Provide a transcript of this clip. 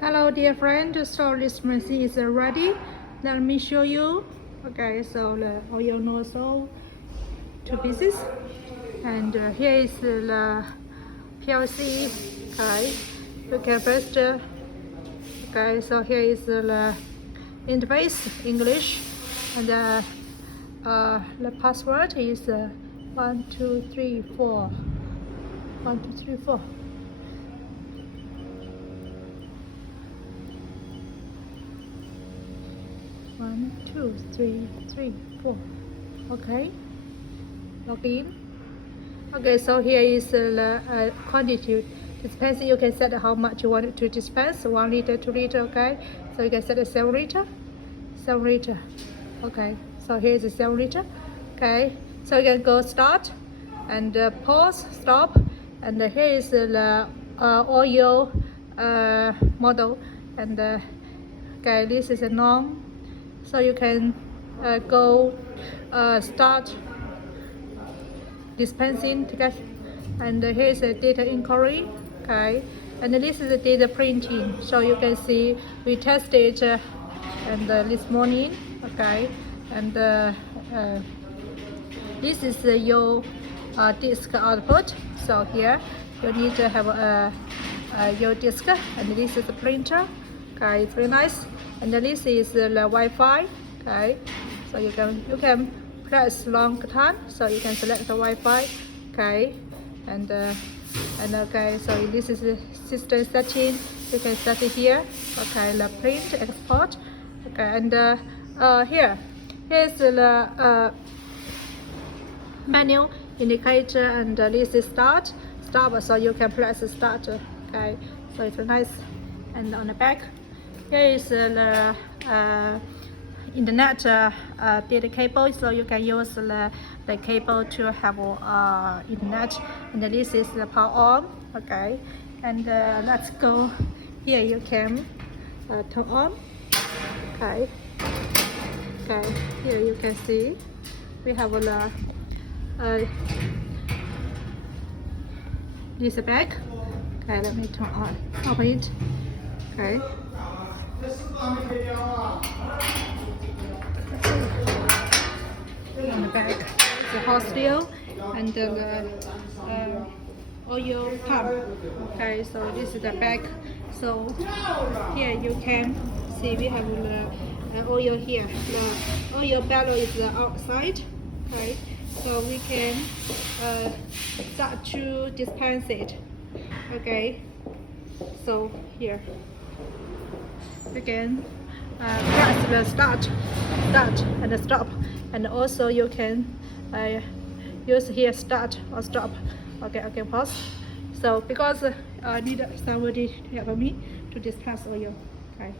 Hello dear friend, so this machine is ready. Let me show you. Okay, so the oil nozzle 2 pieces, and here is the PLC. Okay, you can first okay, so here is the interface English, and the password is 1 2 3 4 1 2 3 4. 1 2 3 3 4. Okay, log in. Okay, so here is the quantitative dispensing. You can set how much you want it to dispense, 1 liter, 2 liter. Okay, so you can set a 7 liter, 7 liter. Okay, so here is 7 liter. Okay, so you can go start and pause, stop, and here is the oil model, and okay, this is a norm. So you can go start dispensing, and here's a data inquiry. Okay, and this is the data printing. So you can see we tested and this morning. Okay, and this is your disk output. So here you need to have your disk, and this is the printer. Okay, it's very nice. And this is the Wi-Fi. Okay, so you can press long time, so you can select the Wi-Fi. Okay, and okay, so this is the system setting. You can set it here. Okay, the print export. Okay, and here's the menu indicator, and this is stop, so you can press start. Okay, so it's nice. And on the back, here is the internet data cable, so you can use the cable to have internet. And this is the power on. Okay, and let's go. Here you can turn on. Okay, okay. Here you can see we have the this back. Okay, let me turn on. Open it. Okay. On the back, the hot steel, and the oil pump. Okay, so this is the back. So here you can see we have the oil here. The oil barrel is the outside. Okay, so we can start to dispense it. Okay, so here again, press the start and stop, and also you can use here start or stop. Okay, pause. So because I need somebody to help me to dispense oil. Okay.